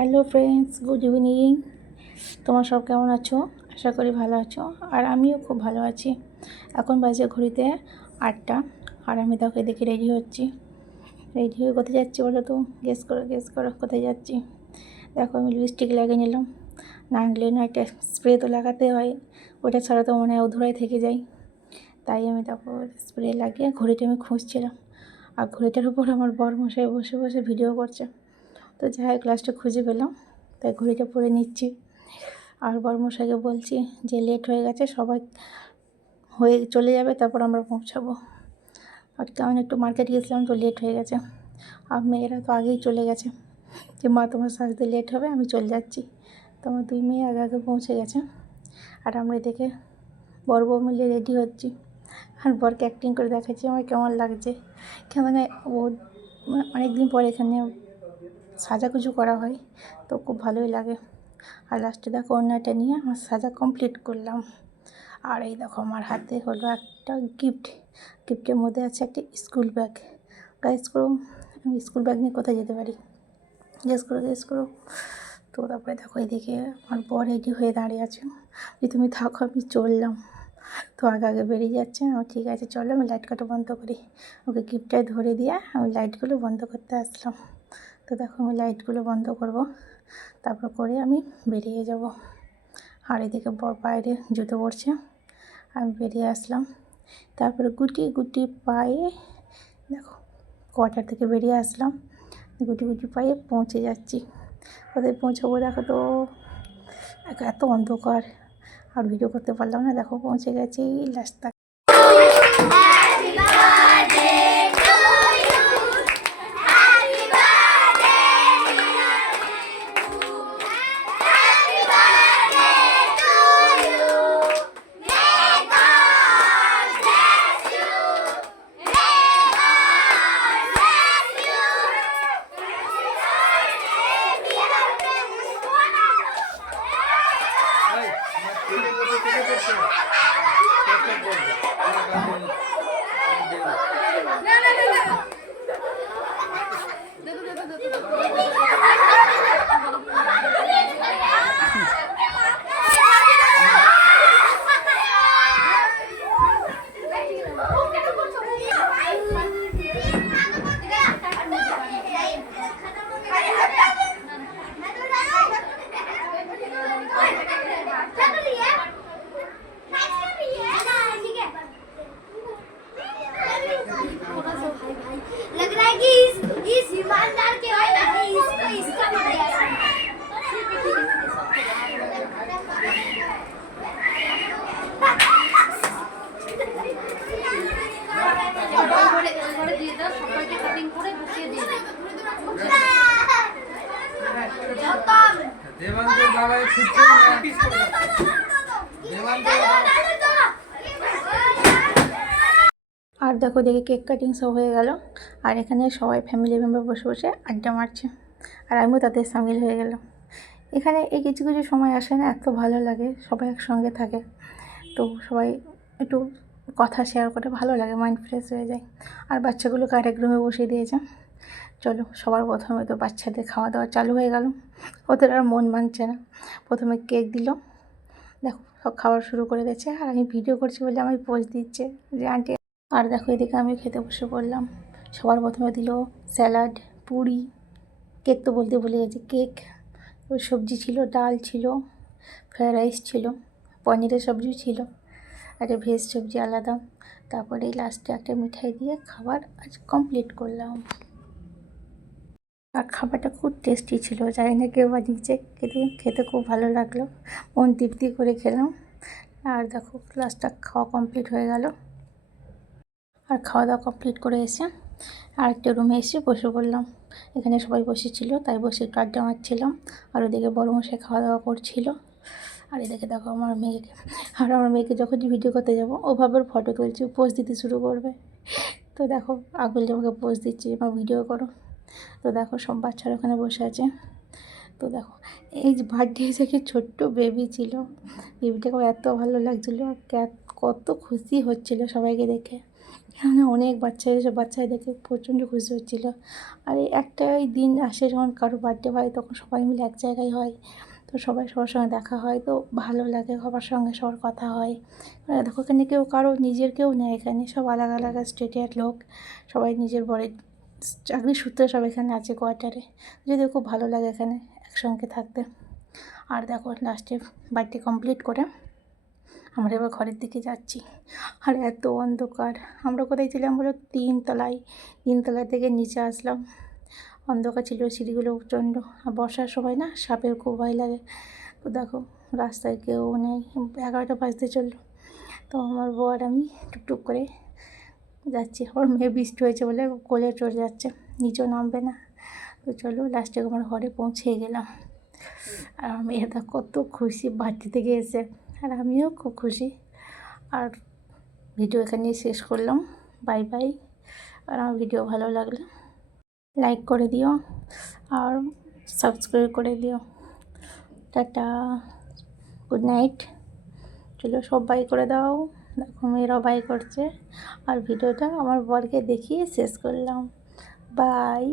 Hello friends, good evening. তোমার সব কেমন আছো? আশা করি ভালো আছো, আর আমিও খুব ভালো আছি। এখন বাজে ঘড়িতে 8টা, আর আমি তাকে দেখে রেডি হচ্ছি। রেডি হয়ে কোথায় যাচ্ছি বলো তো? গেস করো কোথায় যাচ্ছি। দেখো, আমি লিপস্টিক লাগিয়ে নিলাম। না আনলে না, একটা স্প্রে তো লাগাতে হয়, ওটা ছাড়া তো মনে হয় অধুরাই থেকে যায়। তাই আমি তারপর স্প্রে লাগিয়ে ঘড়িটা আমি খুঁজছিলাম, আর ঘড়িটার উপর আমার বরমশাই বসে বসে ভিডিও করছে। তো যাই হোক, লাস্টে খুঁজে পেলাম, তাই ঘড়িটা পরে নিচ্ছি। আর বরমশাইকে বলছি যে লেট হয়ে গেছে, সবাই হয়ে চলে যাবে, তারপর আমরা পৌঁছাবো। আর কেমন একটু মার্কেট গেছিলাম, তো লেট হয়ে গেছে। আর মেয়েরা তো আগেই চলে গেছে, যে মা তোমার সাজতে লেট হবে, আমি চলে যাচ্ছি। তোমার 2 মেয়ে আগে আগে পৌঁছে গেছে, আর আমরা এদিকে বর বউ মিলে রেডি হচ্ছি। আর বরকে অ্যাক্টিং করে দেখাচ্ছি আমার কেমন লাগছে। মানে ও অনেক দিন পর এখানে সাজাগুজু করা হয়, তো খুব ভালোই লাগে। আর লাস্টে দেখো, ওড়নাটা নিয়ে আমার সাজা কমপ্লিট করলাম। আর এই দেখো, আমার হাতে হলো একটা গিফটের মধ্যে আছে একটা স্কুল ব্যাগ। গাইজ করো, আমি স্কুল ব্যাগ নিয়ে কোথায় যেতে পারি? গেস করো। তো তারপরে দেখো, এদিকে আমার বর রেডি হয়ে দাঁড়িয়ে আছে যে তুমি থাকো, আমি চললাম। তো আগে আগে বেরিয়ে যাচ্ছে। আমি ঠিক আছে চলো, আমি লাইট কাটা বন্ধ করি। ওকে গিফটটা ধরে দিয়ে আমি লাইটগুলো বন্ধ করতে আসলাম। তো দেখো, আমি লাইটগুলো বন্ধ করব, তারপর করে আমি বেরিয়ে যাব। আর এদিকে বর বাইরে জুতো পরছে, আমি বেরিয়ে আসলাম। তারপরে গুটি গুটি পায়ে দেখো, কোয়ার্টার থেকে বেরিয়ে আসলাম। গুটি গুটি পায়ে পৌঁছে যাচ্ছি। কোথায় পৌঁছাবো দেখো তো, এত অন্ধকার, আর ভিডিও করতে পারলাম না। দেখো, পৌঁছে গেছি রাস্তা। लग रहा है कि इस ईमानदार के वजह से इसका भी गया। আর দেখো, দেখে কেক কাটিং সব হয়ে গেল, আর এখানে সবাই ফ্যামিলি মেম্বার বসে বসে আড্ডা মারছে, আর আমিও তাদের সামিল হয়ে গেলাম। এখানে এই কিছু কিছু সময় আসে না, এত ভালো লাগে, সবাই একসঙ্গে থাকে, তো সবাই একটু কথা শেয়ার করে ভালো লাগে, মাইন্ড ফ্রেশ হয়ে যায়। আর বাচ্চাগুলোকে আরেক রুমে বসিয়ে দিয়েছে। চলো, সবার প্রথমে তো বাচ্চাদের খাওয়া দাওয়া চালু হয়ে গেল। ওদের আর মন মানছে না। প্রথমে কেক দিল, দেখো সব খাবার শুরু করে দিয়েছে, আর আমি ভিডিও করছি বলে আমি পোজ দিচ্ছে যে আন্টি। আর দেখো, এদিকে আমি খেতে বসে পড়লাম। সবার প্রথমে দিল স্যালাড, পুরি, কেক তো বলতে ভুলে গেছি, কেক, ওই সবজি ছিল, ডাল ছিল, ফ্রায়েড রাইস ছিল, পনিরের সবজি ছিল, একটা ভেজ সবজি আলাদা। তারপরে এই লাস্টে একটা মিঠাই দিয়ে খাবার আজ কমপ্লিট করলাম। আর খাবারটা খুব টেস্টি ছিল, জানি না কেউ বানিয়েছে, খেতে খুব ভালো লাগলো, মন তৃপ্তি করে খেলাম। আর দেখো, ক্লাসটা খাওয়া কমপ্লিট হয়ে গেল। আর খাওয়া দাওয়া কমপ্লিট করে এসে আরেকটা রুমে এসে বসে পড়লাম। এখানে সবাই বসেছিল, তাই বসে একটু আড্ডা মারছিলাম। আর ওদিকে বড় মশাই খাওয়া দাওয়া করছিল। আর এদিকে দেখো আমার মেয়েকে, আর আমার মেয়েকে যখনই ভিডিও করতে যাবো, ওভাবে ফটো তুলছে, পোজ দিতে শুরু করবে। তো দেখো, আগুল আমাকে পোজ দিচ্ছে, আমার ভিডিও করো। তো দেখো, সব বাচ্চারা ওখানে বসে আছে। তো দেখো, এই যে বার্থডে থেকে ছোট্ট বেবি ছিল, বেবিটাকে এত ভালো লাগছিলো, কত খুশি হচ্ছিলো সবাইকে দেখে। এখানে অনেক বাচ্চা এসে বাচ্চা দেখে প্রচণ্ড খুশি হচ্ছিল। আর এই একটাই দিন আসে যখন কারো বার্থডে হয়, তখন সবাই মিলে এক জায়গায় হয়, তো সবাই সবার সঙ্গে দেখা হয়, তো ভালো লাগে, সবার সঙ্গে সবার কথা হয়। দেখো এখানে কেউ কারো নিজের কেউ নেই, এখানে সব আলাদা আলাদা স্টেটের লোক, সবাই নিজের বরের চাকরির সূত্রে সব এখানে আছে কোয়ার্টারে। যদিও খুব ভালো লাগে এখানে একসঙ্গে থাকতে। আর দেখো লাস্টে বার্থডে কমপ্লিট করে আমরা এবার ঘরের দিকে যাচ্ছি। আর এত অন্ধকার, আমরা কোথায় ছিলাম বলো, তিনতলা থেকে নিচে আসলাম। অন্ধকার ছিল, সিঁড়িগুলো প্রচণ্ড, আর বর্ষার সময় না সাপের খুব ভয় লাগে। তো দেখো রাস্তায় কেউ নেই, 11টা বাজতে চললো। তো আমার বর আর আমি টুকটুক করে যাচ্ছি। আমার মেয়ে বৃষ্টি হয়েছে বলে কোলে চলে যাচ্ছে, নিচেও নামবে না। তো চলো লাস্টে আমার ঘরে পৌঁছে গেলাম। আর আমার মেয়েটা কত খুশি বাড়ি থেকে এসে, আর আমিও খুব খুশি। আর ভিডিও এখানেই শেষ করলাম। Bye bye. আর আমার ভিডিও ভালো লাগলে লাইক করে দিও আর সাবস্ক্রাইব করে দিও। Tata, good night. চলো সব বাই করে দাও। দেখো মেয়েরাও বাই করছে। আর ভিডিওটা আমার বরকে দেখিয়ে শেষ করলাম। বাই।